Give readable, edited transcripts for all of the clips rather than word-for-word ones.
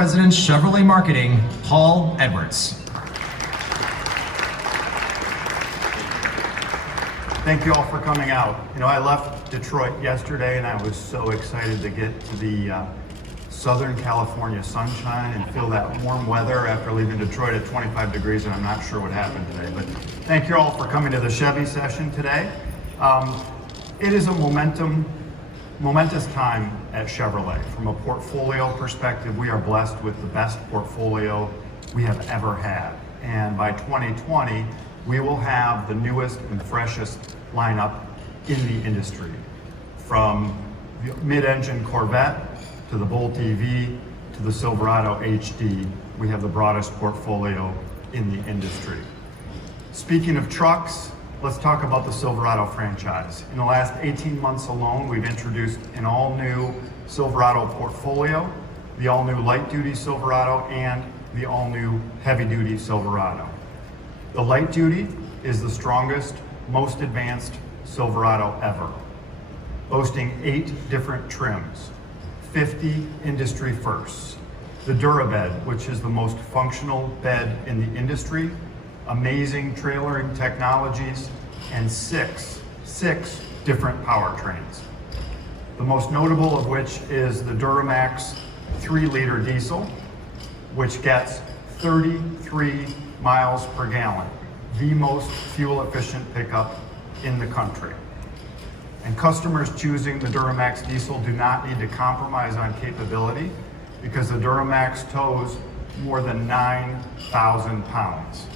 President, Chevrolet Marketing, Paul Edwards. Thank you all for coming out. You know, I left Detroit yesterday and I was so excited to get to the Southern California sunshine and feel that warm weather after leaving Detroit at 25 degrees, and I'm not sure what happened today. But thank you all for coming to the Chevy session today. It is a momentous time at Chevrolet. From a portfolio perspective, we are blessed with the best portfolio we have ever had. And by 2020, we will have the newest and freshest lineup in the industry. From the mid-engine Corvette to the Bolt EV to the Silverado HD, we have the broadest portfolio in the industry. Speaking of trucks, let's talk about the Silverado franchise. In the last 18 months alone, we've introduced an all-new Silverado portfolio, the all-new light-duty Silverado, and the all-new heavy-duty Silverado. The light-duty is the strongest, most advanced Silverado ever, boasting 8 different trims, 50 industry firsts. The DuraBed, which is the most functional bed in the industry, amazing trailering technologies, and six different powertrains. The most notable of which is the Duramax 3-liter diesel, which gets 33 miles per gallon, the most fuel-efficient pickup in the country. And customers choosing the Duramax diesel do not need to compromise on capability because the Duramax tows more than 9,000 pounds.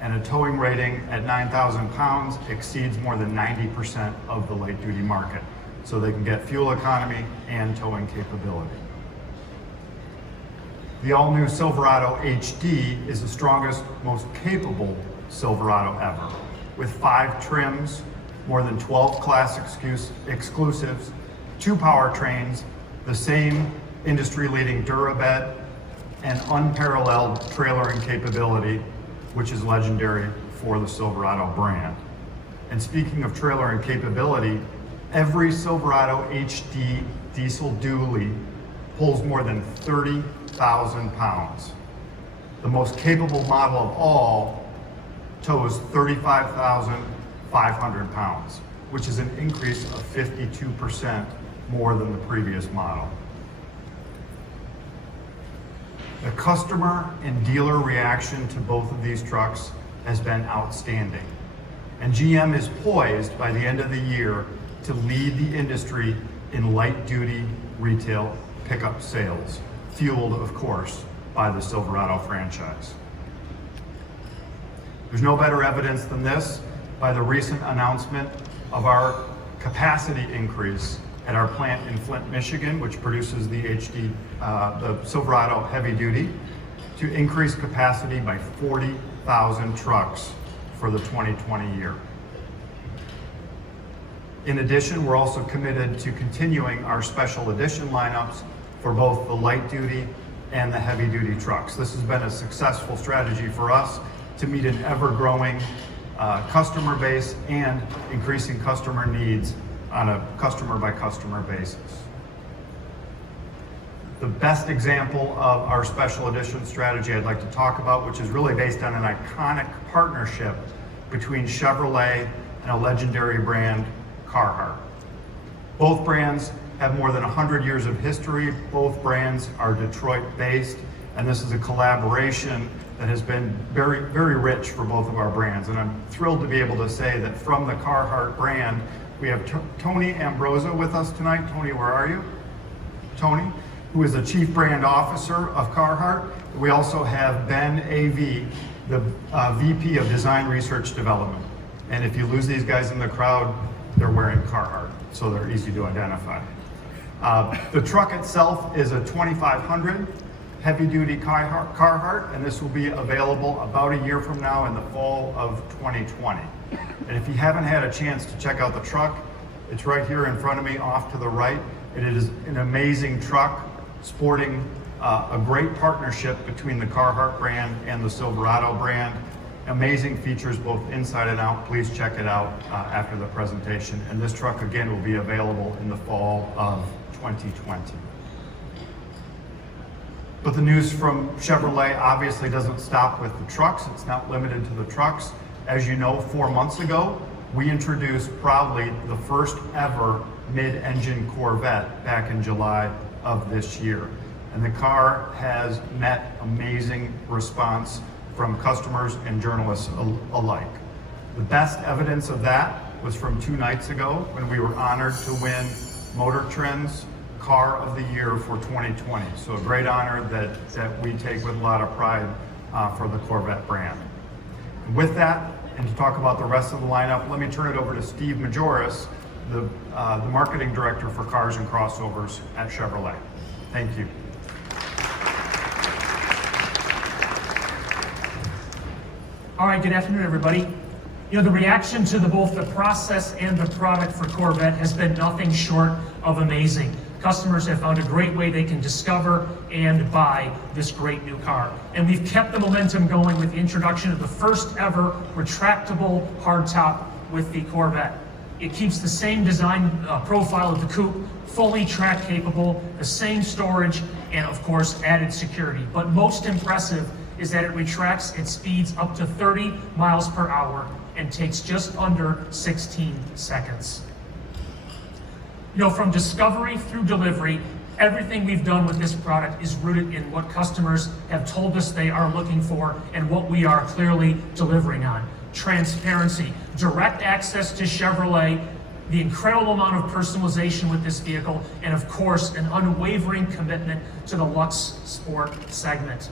And a towing rating at 9,000 pounds exceeds more than 90% of the light-duty market. So they can get fuel economy and towing capability. The all-new Silverado HD is the strongest, most capable Silverado ever, with 5 trims, more than 12 class exclusives, 2 powertrains, the same industry-leading DuraBed, and unparalleled trailering capability, which is legendary for the Silverado brand. And speaking of trailering capability, every Silverado HD diesel dually pulls more than 30,000 pounds. The most capable model of all tows 35,500 pounds, which is an increase of 52% more than the previous model. The customer and dealer reaction to both of these trucks has been outstanding. And GM is poised by the end of the year to lead the industry in light-duty retail pickup sales, fueled, of course, by the Silverado franchise. There's no better evidence than this by the recent announcement of our capacity increase at our plant in Flint, Michigan, which produces the Silverado heavy duty, to increase capacity by 40,000 trucks for the 2020 year. In addition, we're also committed to continuing our special edition lineups for both the light duty and the heavy duty trucks. This has been a successful strategy for us to meet an ever-growing customer base and increasing customer needs on a customer-by-customer basis. The best example of our special edition strategy I'd like to talk about, which is really based on an iconic partnership between Chevrolet and a legendary brand, Carhartt. Both brands have more than 100 years of history. Both brands are Detroit-based, and this is a collaboration that has been very, very rich for both of our brands. And I'm thrilled to be able to say that from the Carhartt brand, we have Tony Ambrosa with us tonight. Tony, where are you? Tony, who is the Chief Brand Officer of Carhartt. We also have Ben A.V., the VP of Design Research Development. And if you lose these guys in the crowd, they're wearing Carhartt, so they're easy to identify. The truck itself is a 2500 heavy-duty Carhartt, and this will be available about a year from now in the fall of 2020. And if you haven't had a chance to check out the truck, it's right here in front of me off to the right. It is an amazing truck sporting a great partnership between the Carhartt brand and the Silverado brand. Amazing features both inside and out. Please check it out after the presentation. And this truck again will be available in the fall of 2020. But the news from Chevrolet obviously doesn't stop with the trucks. It's not limited to the trucks. As you know, 4 months ago, we introduced proudly the first ever mid-engine Corvette back in July of this year. And the car has met amazing response from customers and journalists alike. The best evidence of that was from 2 nights ago when we were honored to win Motor Trend's Car of the Year for 2020. So a great honor that we take with a lot of pride for the Corvette brand. And with that, and to talk about the rest of the lineup, let me turn it over to Steve Majoris, the marketing director for cars and crossovers at Chevrolet. Thank you. All right, good afternoon, everybody. You know, the reaction to both the process and the product for Corvette has been nothing short of amazing. Customers have found a great way they can discover and buy this great new car. And we've kept the momentum going with the introduction of the first ever retractable hardtop with the Corvette. It keeps the same design profile of the coupe, fully track capable, the same storage, and of course, added security. But most impressive is that it retracts at speeds up to 30 miles per hour and takes just under 16 seconds. You know, from discovery through delivery, everything we've done with this product is rooted in what customers have told us they are looking for and what we are clearly delivering on. Transparency, direct access to Chevrolet, the incredible amount of personalization with this vehicle, and of course, an unwavering commitment to the Lux Sport segment.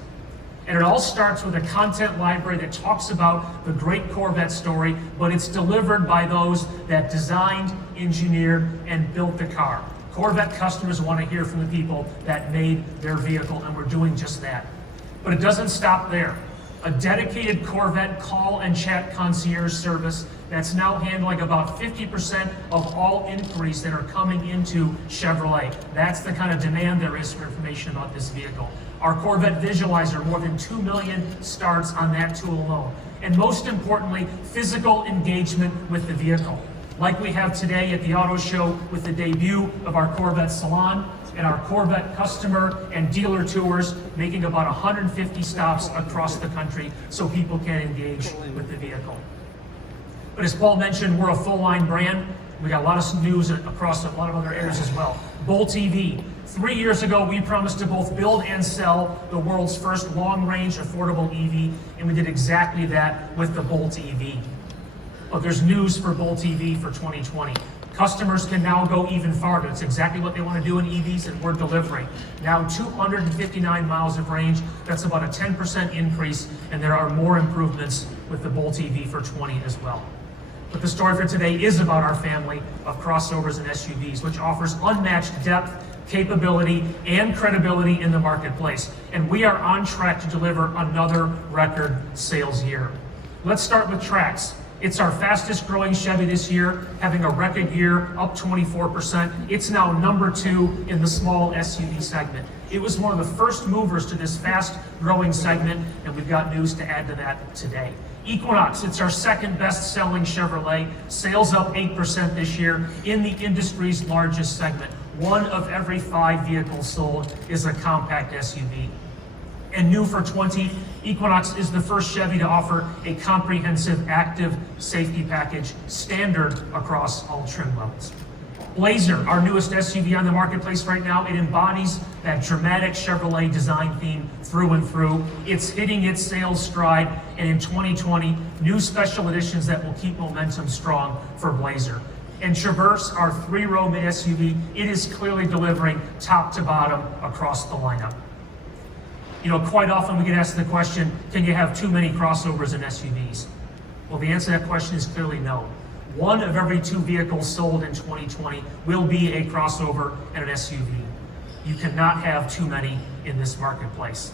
And it all starts with a content library that talks about the great Corvette story, but it's delivered by those that designed, engineered, and built the car. Corvette customers want to hear from the people that made their vehicle, and we're doing just that. But it doesn't stop there. A dedicated Corvette call and chat concierge service that's now handling about 50% of all inquiries that are coming into Chevrolet. That's the kind of demand there is for information about this vehicle. Our Corvette Visualizer, more than 2 million starts on that tool alone. And most importantly, physical engagement with the vehicle. Like we have today at the auto show with the debut of our Corvette Salon and our Corvette customer and dealer tours, making about 150 stops across the country so people can engage with the vehicle. But as Paul mentioned, we're a full line brand. We got a lot of news across a lot of other areas as well. Bolt EV. 3 years ago, we promised to both build and sell the world's first long-range affordable EV, and we did exactly that with the Bolt EV. But there's news for Bolt EV for 2020. Customers can now go even farther. It's exactly what they want to do in EVs, and we're delivering. Now 259 miles of range. That's about a 10% increase, and there are more improvements with the Bolt EV for 20 as well. But the story for today is about our family of crossovers and SUVs, which offers unmatched depth, capability, and credibility in the marketplace. And we are on track to deliver another record sales year. Let's start with Trax. It's our fastest growing Chevy this year, having a record year, up 24%. It's now number 2 in the small SUV segment. It was one of the first movers to this fast growing segment, and we've got news to add to that today. Equinox, it's our second best selling Chevrolet, sales up 8% this year in the industry's largest segment. 1 of every 5 vehicles sold is a compact SUV. And new for 20, Equinox is the first Chevy to offer a comprehensive active safety package standard across all trim levels. Blazer, our newest SUV on the marketplace right now, it embodies that dramatic Chevrolet design theme through and through. It's hitting its sales stride, and in 2020, new special editions that will keep momentum strong for Blazer. And Traverse, our 3-row mid SUV, it is clearly delivering top to bottom across the lineup. You know, quite often we get asked the question, can you have too many crossovers and SUVs? Well, the answer to that question is clearly no. 1 of every 2 vehicles sold in 2020 will be a crossover and an SUV. You cannot have too many in this marketplace.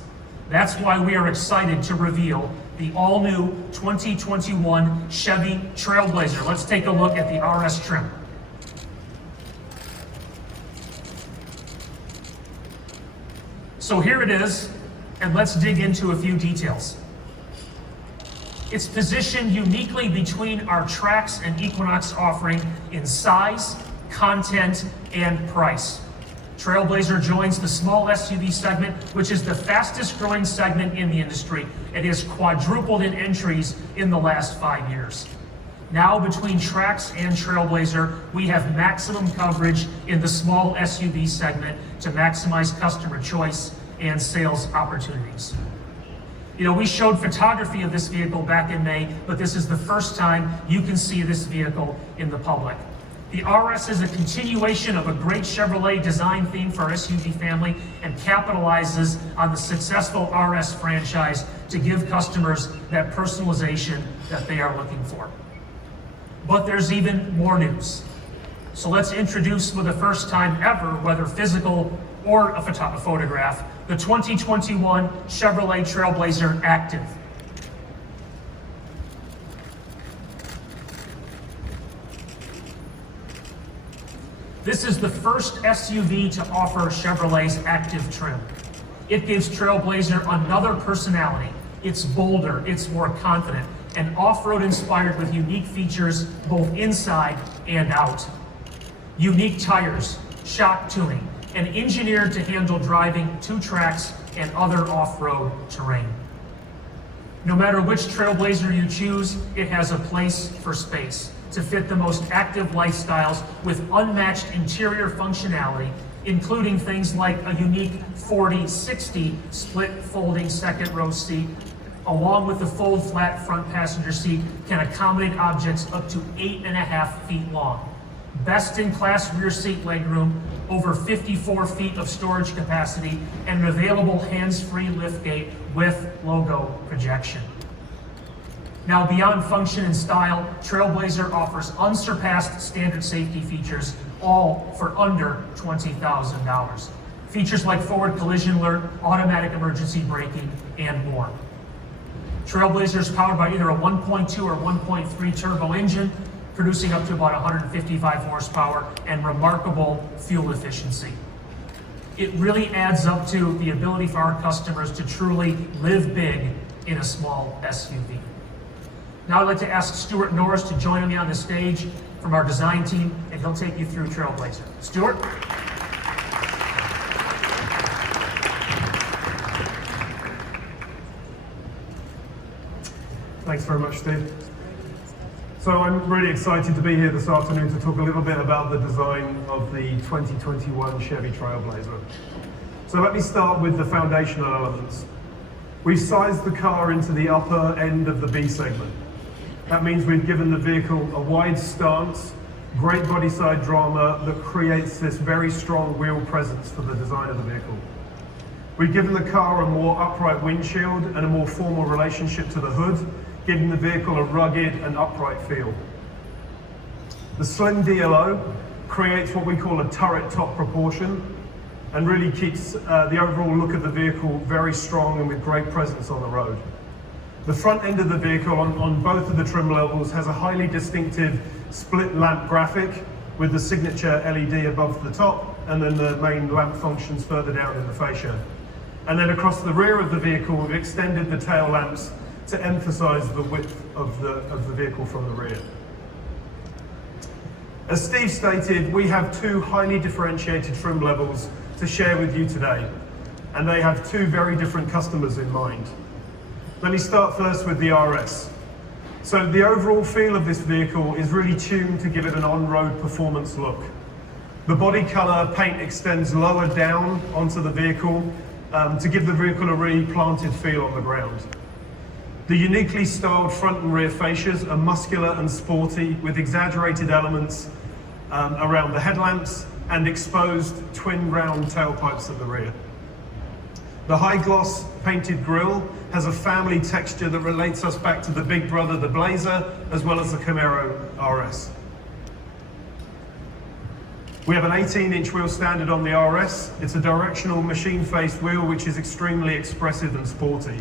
That's why we are excited to reveal the all-new 2021 Chevy Trailblazer. Let's take a look at the RS trim. So here it is, and let's dig into a few details. It's positioned uniquely between our Trax and Equinox offering in size, content, and price. Trailblazer joins the small SUV segment, which is the fastest growing segment in the industry. It has quadrupled in entries in the last 5 years. Now, between Trax and Trailblazer, we have maximum coverage in the small SUV segment to maximize customer choice and sales opportunities. You know, we showed photography of this vehicle back in May, but this is the first time you can see this vehicle in the public. The RS is a continuation of a great Chevrolet design theme for our SUV family and capitalizes on the successful RS franchise to give customers that personalization that they are looking for. But there's even more news. So let's introduce for the first time ever, whether physical or a photograph, the 2021 Chevrolet Trailblazer Active. This is the first SUV to offer Chevrolet's Active trim. It gives Trailblazer another personality. It's bolder, it's more confident, and off-road inspired with unique features both inside and out. Unique tires, shock tuning, and engineered to handle driving 2 tracks and other off-road terrain. No matter which Trailblazer you choose, it has a place for space to fit the most active lifestyles with unmatched interior functionality, including things like a unique 40/60 split folding second row seat, along with the fold flat front passenger seat can accommodate objects up to 8.5 feet long. Best in class rear seat legroom, over 54 feet of storage capacity, and an available hands-free liftgate with logo projection. Now, beyond function and style, Trailblazer offers unsurpassed standard safety features, all for under $20,000. Features like forward collision alert, automatic emergency braking, and more. Trailblazer is powered by either a 1.2 or 1.3 turbo engine, producing up to about 155 horsepower and remarkable fuel efficiency. It really adds up to the ability for our customers to truly live big in a small SUV. Now I'd like to ask Stuart Norris to join me on the stage from our design team, and he'll take you through Trailblazer. Stuart? Thanks very much, Steve. So I'm really excited to be here this afternoon to talk a little bit about the design of the 2021 Chevy Trailblazer. So let me start with the foundational elements. We've sized the car into the upper end of the B segment. That means we've given the vehicle a wide stance, great body side drama that creates this very strong wheel presence for the design of the vehicle. We've given the car a more upright windshield and a more formal relationship to the hood, giving the vehicle a rugged and upright feel. The slim DLO creates what we call a turret top proportion and really keeps the overall look of the vehicle very strong and with great presence on the road. The front end of the vehicle on both of the trim levels has a highly distinctive split lamp graphic with the signature LED above the top and then the main lamp functions further down in the fascia. And then across the rear of the vehicle, we've extended the tail lamps to emphasize the width of the vehicle from the rear. As Steve stated, we have 2 highly differentiated trim levels to share with you today, and they have 2 very different customers in mind. Let me start first with the RS. So the overall feel of this vehicle is really tuned to give it an on-road performance look. The body color paint extends lower down onto the vehicle to give the vehicle a really planted feel on the ground. The uniquely styled front and rear fascias are muscular and sporty with exaggerated elements around the headlamps and exposed twin round tailpipes at the rear. The high gloss painted grille has a family texture that relates us back to the big brother, the Blazer, as well as the Camaro RS. We have an 18-inch wheel standard on the RS. It's a directional machine-faced wheel, which is extremely expressive and sporty.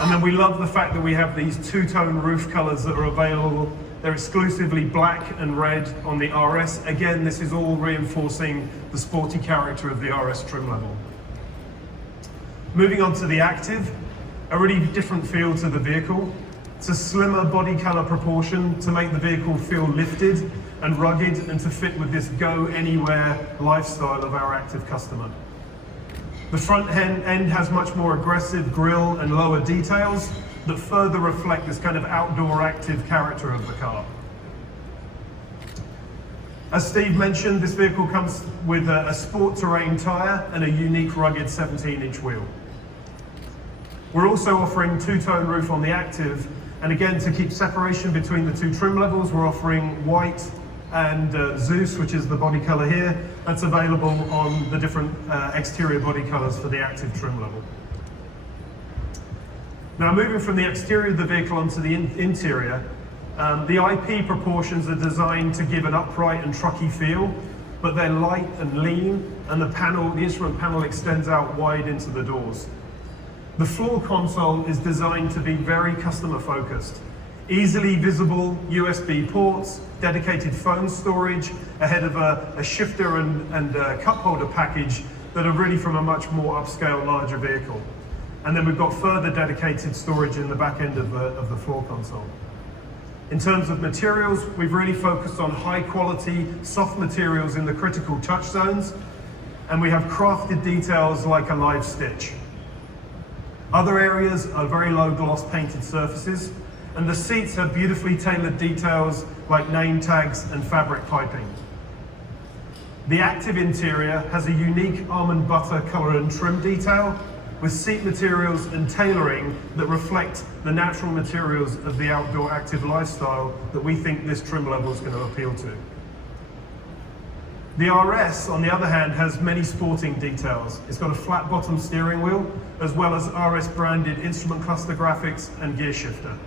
And then we love the fact that we have these 2-tone roof colors that are available. They're exclusively black and red on the RS. Again, this is all reinforcing the sporty character of the RS trim level. Moving on to the Active, a really different feel to the vehicle. It's a slimmer body color proportion to make the vehicle feel lifted and rugged and to fit with this go anywhere lifestyle of our active customer. The front end has much more aggressive grille and lower details that further reflect this kind of outdoor active character of the car. As Steve mentioned, this vehicle comes with a sport terrain tyre and a unique rugged 17-inch wheel. We're also offering two-tone roof on the Active, and again, to keep separation between the two trim levels, we're offering white and Zeus, which is the body color here. That's available on the different exterior body colors for the Active trim level. Now, moving from the exterior of the vehicle onto the interior, the IP proportions are designed to give an upright and trucky feel, but they're light and lean, and the instrument panel extends out wide into the doors. The floor console is designed to be very customer focused. Easily visible USB ports, dedicated phone storage, ahead of a shifter and cup holder package that are really from a much more upscale, larger vehicle. And then we've got further dedicated storage in the back end of the floor console. In terms of materials, we've really focused on high quality, soft materials in the critical touch zones, and we have crafted details like a live stitch. Other areas are very low gloss painted surfaces, and the seats have beautifully tailored details like name tags and fabric piping. The Active interior has a unique almond butter color and trim detail with seat materials and tailoring that reflect the natural materials of the outdoor active lifestyle that we think this trim level is going to appeal to. The RS, on the other hand, has many sporting details. It's got a flat bottom steering wheel, as well as RS branded instrument cluster graphics and gear shifter.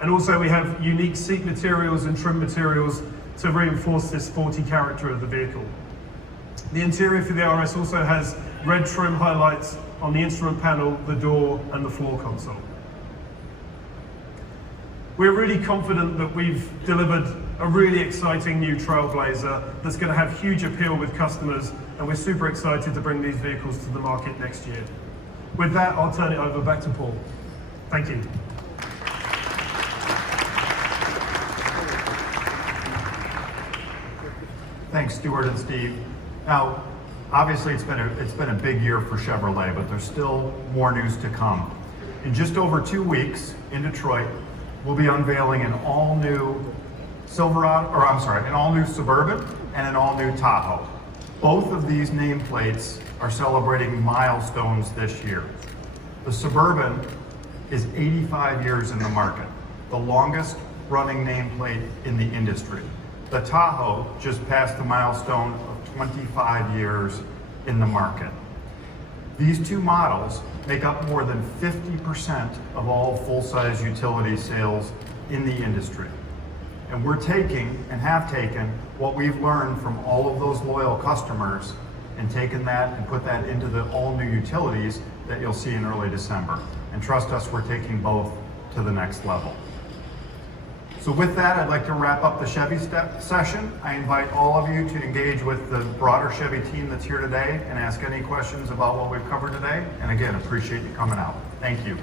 And also we have unique seat materials and trim materials to reinforce this sporty character of the vehicle. The interior for the RS also has red trim highlights on the instrument panel, the door, and the floor console. We're really confident that we've delivered a really exciting new Trailblazer that's going to have huge appeal with customers, and we're super excited to bring these vehicles to the market next year. With that, I'll turn it over back to Paul. Thank you. Thanks, Stuart and Steve. Now, obviously it's been a big year for Chevrolet, but there's still more news to come. In just over 2 weeks in Detroit, we'll be unveiling an all-new an all-new Suburban and an all-new Tahoe. Both of these nameplates are celebrating milestones this year. The Suburban is 85 years in the market, the longest running nameplate in the industry. The Tahoe just passed the milestone of 25 years in the market. These two models make up more than 50% of all full-size utility sales in the industry. And we're taking and have taken what we've learned from all of those loyal customers and taken that and put that into the all-new utilities that you'll see in early December. And trust us, we're taking both to the next level. So with that, I'd like to wrap up the Chevy session. I invite all of you to engage with the broader Chevy team that's here today and ask any questions about what we've covered today. And again, appreciate you coming out. Thank you.